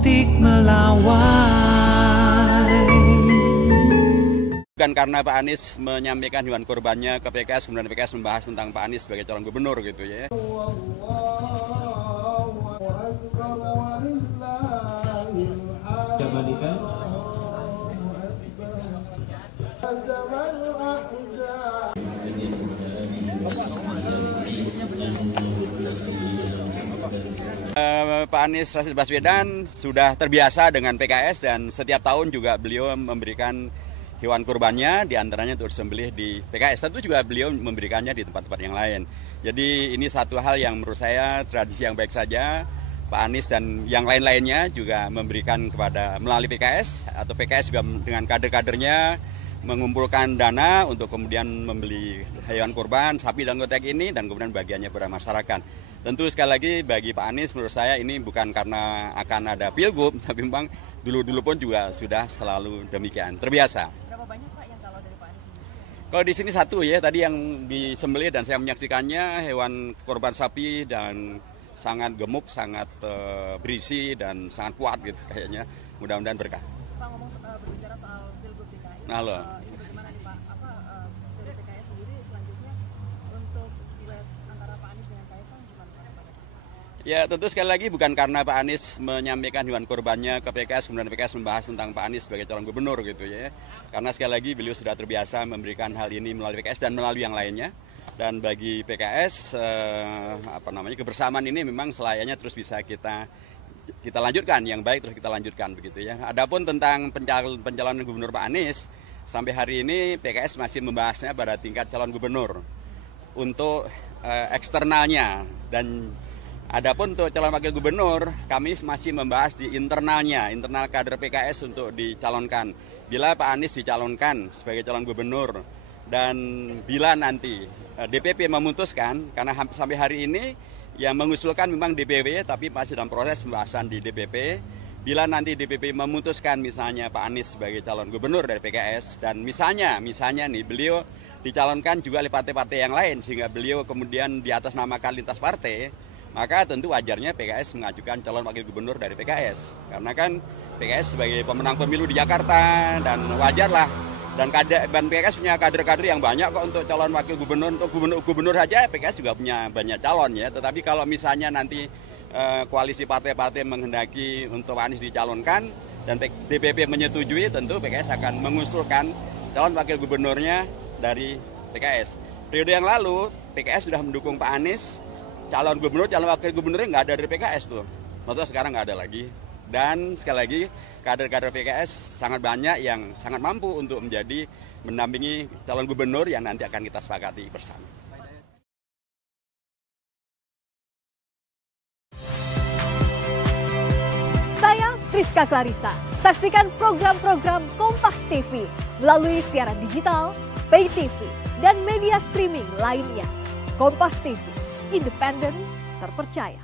optik melawai. Bukan karena Pak Anies menyampaikan hewan kurbannya ke PKS, kemudian PKS membahas tentang Pak Anies sebagai calon gubernur gitu ya. Pak Anies Rashid Baswedan sudah terbiasa dengan PKS dan setiap tahun juga beliau memberikan hewan kurbannya, diantaranya untuk disembelih di PKS. Tentu juga beliau memberikannya di tempat-tempat yang lain. Jadi ini satu hal yang menurut saya tradisi yang baik saja. Pak Anies dan yang lain-lainnya juga memberikan kepada melalui PKS atau PKS juga dengan kader-kadernya mengumpulkan dana untuk kemudian membeli hewan kurban, sapi dan kotek ini dan kemudian bagiannya kepada masyarakat. Tentu sekali lagi bagi Pak Anies menurut saya ini bukan karena akan ada pilgub, tapi memang dulu-dulu pun juga sudah selalu demikian, terbiasa. Berapa banyak Pak yang kalau dari Pak Anies ini? Kalau di sini satu ya, tadi yang disembelih dan saya menyaksikannya hewan kurban sapi dan sangat gemuk, sangat berisi dan sangat kuat gitu kayaknya. Mudah-mudahan berkah. Pak berbicara soal pilgub DKI. Halo. Ini bagaimana nih Pak? Dari PKS sendiri selanjutnya untuk duet antara Pak Anies dengan Kaisang gimana Pak? Ya tentu sekali lagi bukan karena Pak Anies menyampaikan hewan kurbannya ke PKS, kemudian PKS membahas tentang Pak Anies sebagai calon gubernur gitu ya. Karena sekali lagi beliau sudah terbiasa memberikan hal ini melalui PKS dan melalui yang lainnya. Dan bagi PKS kebersamaan ini memang selayaknya terus bisa kita lanjutkan, yang baik terus kita lanjutkan begitu ya. Adapun tentang pencalonan gubernur Pak Anies, sampai hari ini PKS masih membahasnya pada tingkat calon gubernur untuk eksternalnya, dan adapun untuk calon wakil gubernur kami masih membahas di internalnya, internal kader PKS untuk dicalonkan. Bila Pak Anies dicalonkan sebagai calon gubernur dan bila nanti DPP memutuskan, karena sampai hari ini yang mengusulkan memang DPW tapi masih dalam proses pembahasan di DPP. Bila nanti DPP memutuskan misalnya Pak Anies sebagai calon gubernur dari PKS dan misalnya nih beliau dicalonkan juga oleh partai-partai yang lain sehingga beliau kemudian di atas namakan lintas partai, maka tentu wajarnya PKS mengajukan calon wakil gubernur dari PKS. Karena kan PKS sebagai pemenang pemilu di Jakarta dan wajarlah. Dan PKS punya kader-kader yang banyak kok untuk calon wakil gubernur. Untuk gubernur saja PKS juga punya banyak calon ya. Tetapi kalau misalnya nanti koalisi partai-partai menghendaki untuk Pak Anies dicalonkan dan DPP menyetujui, tentu PKS akan mengusulkan calon wakil gubernurnya dari PKS. Periode yang lalu PKS sudah mendukung Pak Anies, calon gubernur, calon wakil gubernurnya nggak ada dari PKS tuh. Maksudnya sekarang nggak ada lagi. Dan sekali lagi kader-kader PKS sangat banyak yang sangat mampu untuk mendampingi calon gubernur yang nanti akan kita sepakati bersama. Saya Rizka Clarissa. Saksikan program-program Kompas TV melalui siaran digital, pay TV, dan media streaming lainnya. Kompas TV, independen, terpercaya.